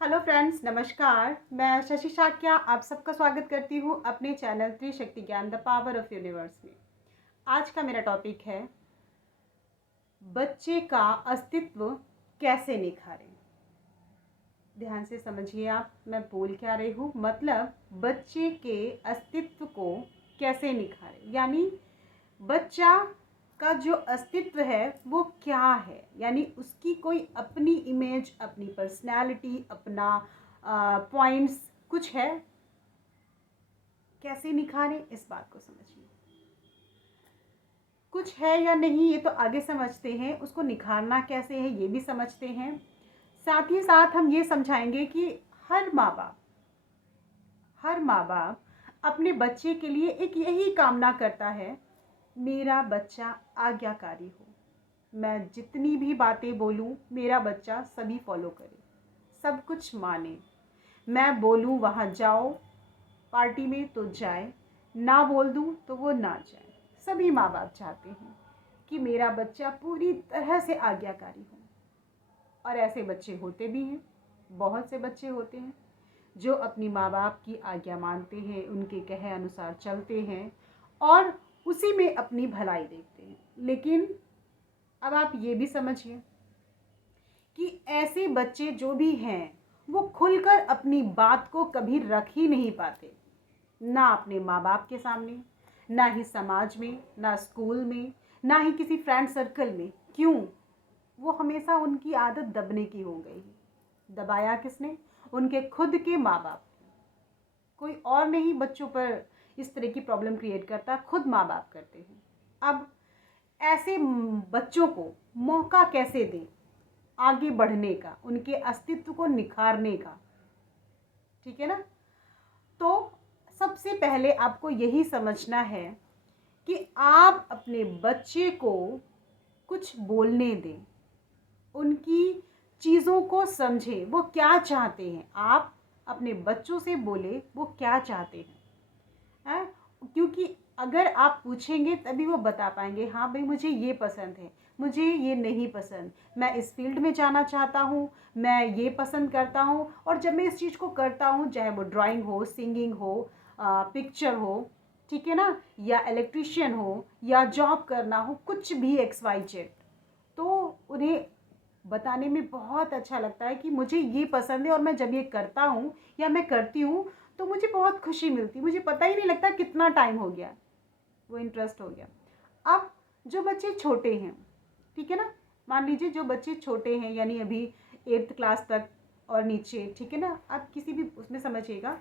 Hello friends, नमस्कार। मैं शशि शाक्या आप सबका स्वागत करती हूँ अपने चैनल त्रिशक्ति ज्ञान द पावर ऑफ यूनिवर्स में। आज का मेरा टॉपिक है बच्चे का अस्तित्व कैसे निखारें। ध्यान से समझिए आप मैं बोल क्या रही हूँ। मतलब बच्चे के अस्तित्व को कैसे निखारें, यानी बच्चा का जो अस्तित्व है वो क्या है, यानी उसकी कोई अपनी इमेज, अपनी पर्सनैलिटी, अपना पॉइंट्स कुछ है। कैसे निखारें इस बात को समझिए। कुछ है या नहीं ये तो आगे समझते हैं, उसको निखारना कैसे है ये भी समझते हैं। साथ ही साथ हम ये समझाएंगे कि हर माँ बाप अपने बच्चे के लिए एक यही कामना करता है, मेरा बच्चा आज्ञाकारी हो। मैं जितनी भी बातें बोलूं मेरा बच्चा सभी फॉलो करे, सब कुछ माने। मैं बोलूं वहाँ जाओ, पार्टी में तो जाए, ना बोल दूं तो वो ना जाए। सभी माँ बाप चाहते हैं कि मेरा बच्चा पूरी तरह से आज्ञाकारी हो। और ऐसे बच्चे होते भी हैं, बहुत से बच्चे होते हैं जो अपनी माँ बाप की आज्ञा मानते हैं, उनके कहे अनुसार चलते हैं और उसी में अपनी भलाई देखते हैं। लेकिन अब आप ये भी समझिए कि ऐसे बच्चे जो भी हैं वो खुलकर अपनी बात को कभी रख ही नहीं पाते, ना अपने माँ बाप के सामने, ना ही समाज में, ना स्कूल में, ना ही किसी फ्रेंड सर्कल में। क्यों? वो हमेशा उनकी आदत दबने की हो गई है। दबाया किसने? उनके खुद के माँ बाप। कोई और नहीं बच्चों पर इस तरह की प्रॉब्लम क्रिएट करता, खुद माँ बाप करते हैं। अब ऐसे बच्चों को मौका कैसे दें आगे बढ़ने का, उनके अस्तित्व को निखारने का? ठीक है ना। तो सबसे पहले आपको यही समझना है कि आप अपने बच्चे को कुछ बोलने दें, उनकी चीज़ों को समझें, वो क्या चाहते हैं। आप अपने बच्चों से बोले वो क्या चाहते हैं, क्योंकि अगर आप पूछेंगे तभी वो बता पाएंगे, हाँ भाई मुझे ये पसंद है, मुझे ये नहीं पसंद, मैं इस फील्ड में जाना चाहता हूँ, मैं ये पसंद करता हूँ। और जब मैं इस चीज़ को करता हूँ, चाहे वो ड्राइंग हो, सिंगिंग हो, पिक्चर हो, ठीक है ना, या इलेक्ट्रिशियन हो, या जॉब करना हो, कुछ भी XYZ, तो उन्हें बताने में बहुत अच्छा लगता है कि मुझे ये पसंद है और मैं जब ये करता हूँ या मैं करती हूँ तो मुझे बहुत खुशी मिलती, मुझे पता ही नहीं लगता कितना टाइम हो गया, वो इंटरेस्ट हो गया। अब जो बच्चे छोटे हैं, ठीक है ना, मान लीजिए जो बच्चे छोटे हैं यानी अभी 8th क्लास तक और नीचे, ठीक है ना, आप किसी भी उसमें समझिएगा,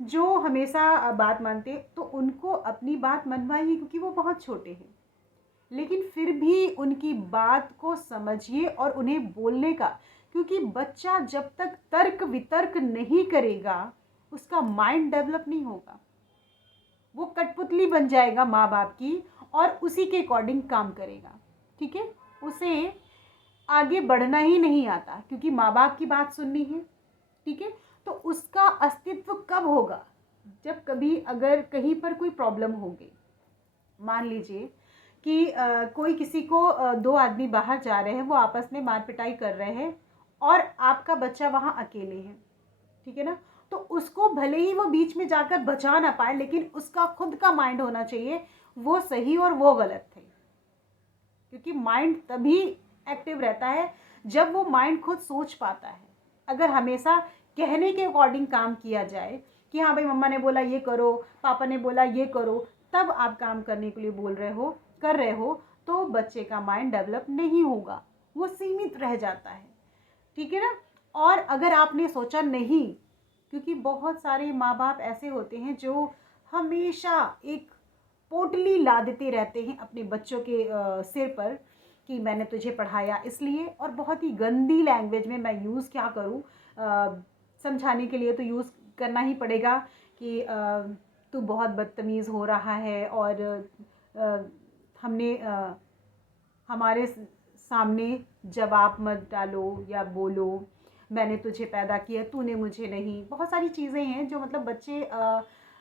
जो हमेशा बात मानते तो उनको अपनी बात मनवाइए क्योंकि वो बहुत छोटे हैं। लेकिन फिर भी उनकी बात को समझिए और उन्हें बोलने का, क्योंकि बच्चा जब तक तर्क वितर्क नहीं करेगा उसका माइंड डेवलप नहीं होगा। वो कठपुतली बन जाएगा माँ बाप की और उसी के अकॉर्डिंग काम करेगा। ठीक है, उसे आगे बढ़ना ही नहीं आता क्योंकि माँ बाप की बात सुननी है। ठीक है, तो उसका अस्तित्व कब होगा? जब कभी अगर कहीं पर कोई प्रॉब्लम होगी, मान लीजिए कि कोई किसी को दो आदमी बाहर जा रहे हैं, वो आपस में मार पिटाई कर रहे हैं और आपका बच्चा वहाँ अकेले है, ठीक है ना, तो उसको भले ही वो बीच में जाकर बचा ना पाए, लेकिन उसका खुद का माइंड होना चाहिए वो सही और वो गलत थे। क्योंकि माइंड तभी एक्टिव रहता है जब वो माइंड खुद सोच पाता है। अगर हमेशा कहने के अकॉर्डिंग काम किया जाए कि हाँ भाई मम्मा ने बोला ये करो, पापा ने बोला ये करो, तब आप काम करने के लिए बोल रहे हो, कर रहे हो, तो बच्चे का माइंड डेवलप नहीं होगा, वो सीमित रह जाता है। ठीक है ना। और अगर आपने सोचा नहीं, क्योंकि बहुत सारे माँ बाप ऐसे होते हैं जो हमेशा एक पोटली ला देते रहते हैं अपने बच्चों के सिर पर कि मैंने तुझे पढ़ाया इसलिए, और बहुत ही गंदी लैंग्वेज में, मैं यूज़ क्या करूँ, समझाने के लिए तो यूज़ करना ही पड़ेगा कि तू बहुत बदतमीज़ हो रहा है और अ, हमने हमारे सामने जवाब मत डालो या बोलो, मैंने तुझे पैदा किया तूने मुझे नहीं। बहुत सारी चीज़ें हैं जो मतलब बच्चे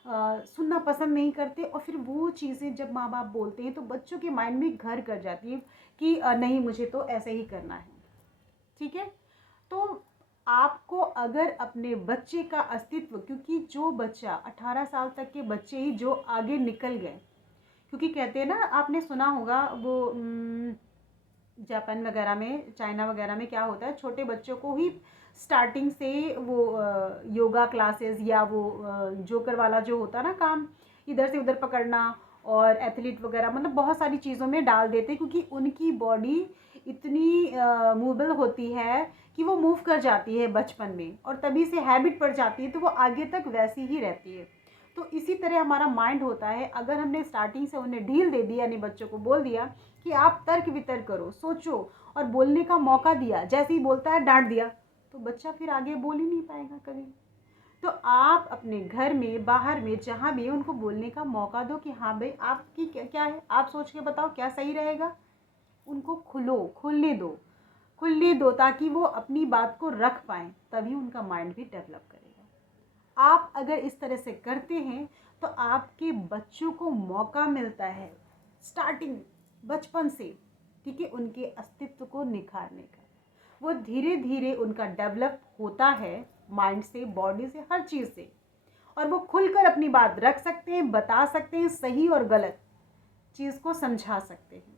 सुनना पसंद नहीं करते, और फिर वो चीज़ें जब माँ बाप बोलते हैं तो बच्चों के माइंड में घर कर जाती है कि नहीं मुझे तो ऐसे ही करना है। ठीक है, तो आपको अगर अपने बच्चे का अस्तित्व, क्योंकि जो बच्चा 18 साल तक के बच्चे ही जो आगे निकल गए, क्योंकि कहते हैं ना, आपने सुना होगा वो जापान वगैरह में, चाइना वगैरह में क्या होता है, छोटे बच्चों को ही स्टार्टिंग से वो योगा क्लासेस या वो जोकर वाला जो होता है ना काम, इधर से उधर पकड़ना और एथलीट वगैरह, मतलब बहुत सारी चीज़ों में डाल देते हैं, क्योंकि उनकी बॉडी इतनी मूवेबल होती है कि वो मूव कर जाती है बचपन में, और तभी से हैबिट पड़ जाती है, तो वो आगे तक वैसी ही रहती है। तो इसी तरह हमारा माइंड होता है, अगर हमने स्टार्टिंग से उन्हें ढील दे दी, यानी बच्चों को बोल दिया कि आप तर्क वितर्क करो, सोचो, और बोलने का मौका दिया, जैसे ही बोलता है डांट दिया, तो बच्चा फिर आगे बोल ही नहीं पाएगा कभी। तो आप अपने घर में, बाहर में, जहाँ भी उनको बोलने का मौका दो कि हाँ भाई आपकी क्या है, आप सोच के बताओ क्या सही रहेगा। उनको खुलने दो ताकि वो अपनी बात को रख पाएँ, तभी उनका माइंड भी डेवलप करेगा। आप अगर इस तरह से करते हैं तो आपके बच्चों को मौका मिलता है स्टार्टिंग बचपन से, ठीक है, उनके अस्तित्व को निखारने का। वो धीरे धीरे उनका डेवलप होता है, माइंड से, बॉडी से, हर चीज़ से, और वो खुलकर अपनी बात रख सकते हैं, बता सकते हैं, सही और गलत चीज़ को समझा सकते हैं।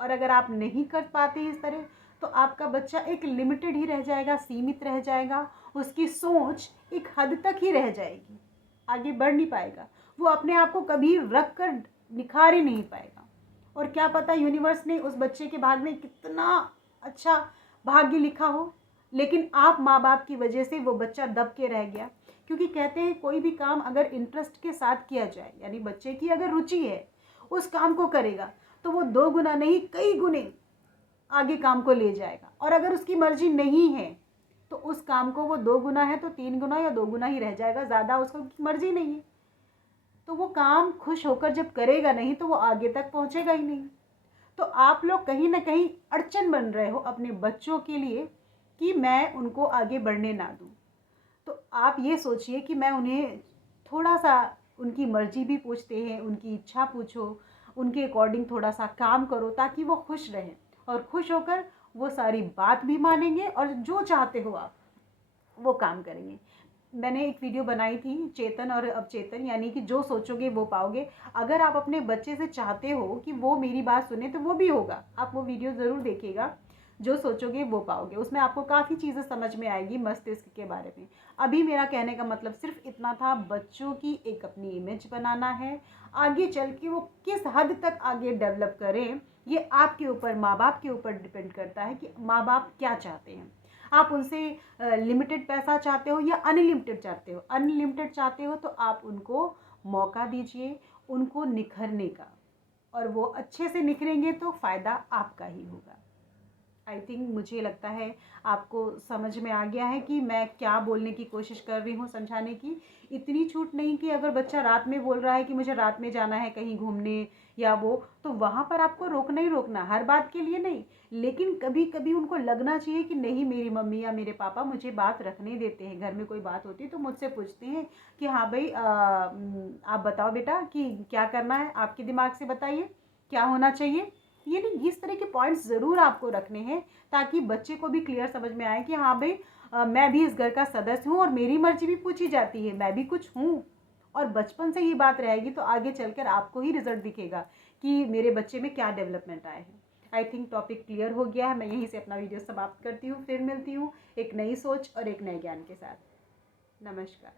और अगर आप नहीं कर पाते इस तरह, तो आपका बच्चा एक लिमिटेड ही रह जाएगा, सीमित रह जाएगा, उसकी सोच एक हद तक ही रह जाएगी, आगे बढ़ नहीं पाएगा, वो अपने आप को कभी रख कर निखार ही नहीं पाएगा। और क्या पता यूनिवर्स ने उस बच्चे के भाग में कितना अच्छा भाग्य लिखा हो, लेकिन आप माँ बाप की वजह से वो बच्चा दब के रह गया। क्योंकि कहते हैं कोई भी काम अगर इंटरेस्ट के साथ किया जाए, यानी बच्चे की अगर रुचि है, उस काम को करेगा, तो वो 2 गुना नहीं कई गुने आगे काम को ले जाएगा। और अगर उसकी मर्जी नहीं है तो उस काम को वो 2 गुना है तो 3 गुना या 2 गुना ही रह जाएगा, ज़्यादा उसकी मर्जी नहीं है, तो वो काम खुश होकर जब करेगा नहीं तो वो आगे तक पहुंचेगा ही नहीं। तो आप लोग कहीं ना कहीं अड़चन बन रहे हो अपने बच्चों के लिए कि मैं उनको आगे बढ़ने ना दूं। तो आप ये सोचिए कि मैं उन्हें थोड़ा सा, उनकी मर्जी भी पूछते हैं, उनकी इच्छा पूछो, उनके अकॉर्डिंग थोड़ा सा काम करो, ताकि वो खुश रहें, और खुश होकर वो सारी बात भी मानेंगे, और जो चाहते हो आप वो काम करेंगे। मैंने एक वीडियो बनाई थी, चेतन और अवचेतन, यानी कि जो सोचोगे वो पाओगे। अगर आप अपने बच्चे से चाहते हो कि वो मेरी बात सुने तो वो भी होगा, आप वो वीडियो ज़रूर देखिएगा, जो सोचोगे वो पाओगे। उसमें आपको काफ़ी चीज़ें समझ में आएगी मस्तिष्क के बारे में। अभी मेरा कहने का मतलब सिर्फ इतना था, बच्चों की एक अपनी इमेज बनाना है, आगे चल के वो किस हद तक आगे डेवलप करें, ये आपके ऊपर, माँ बाप के ऊपर डिपेंड करता है कि माँ बाप क्या चाहते हैं। आप उनसे लिमिटेड पैसा चाहते हो या अनलिमिटेड चाहते हो। अनलिमिटेड चाहते हो तो आप उनको मौका दीजिए उनको निखरने का, और वो अच्छे से निखरेंगे तो फ़ायदा आपका ही होगा। आई थिंक, मुझे लगता है आपको समझ में आ गया है कि मैं क्या बोलने की कोशिश कर रही हूँ, समझाने की। इतनी छूट नहीं कि अगर बच्चा रात में बोल रहा है कि मुझे रात में जाना है कहीं घूमने या वो, तो वहाँ पर आपको रोकना ही रोकना, हर बात के लिए नहीं, लेकिन कभी कभी उनको लगना चाहिए कि नहीं, मेरी मम्मी या मेरे पापा मुझे बात रखने देते हैं। घर में कोई बात होती है तो मुझसे पूछते हैं कि हाँ भाई, आप बताओ बेटा कि क्या करना है, आपके दिमाग से बताइए क्या होना चाहिए। ये नहीं, इस तरह के पॉइंट्स ज़रूर आपको रखने हैं, ताकि बच्चे को भी क्लियर समझ में आए कि हाँ भाई, मैं भी इस घर का सदस्य हूँ और मेरी मर्जी भी पूछी जाती है, मैं भी कुछ हूँ। और बचपन से ये बात रहेगी तो आगे चलकर आपको ही रिजल्ट दिखेगा कि मेरे बच्चे में क्या डेवलपमेंट आए हैं। आई थिंक टॉपिक क्लियर हो गया है। मैं यहीं से अपना वीडियो समाप्त करती हूँ, फिर मिलती हूँ एक नई सोच और एक नए ज्ञान के साथ। नमस्कार।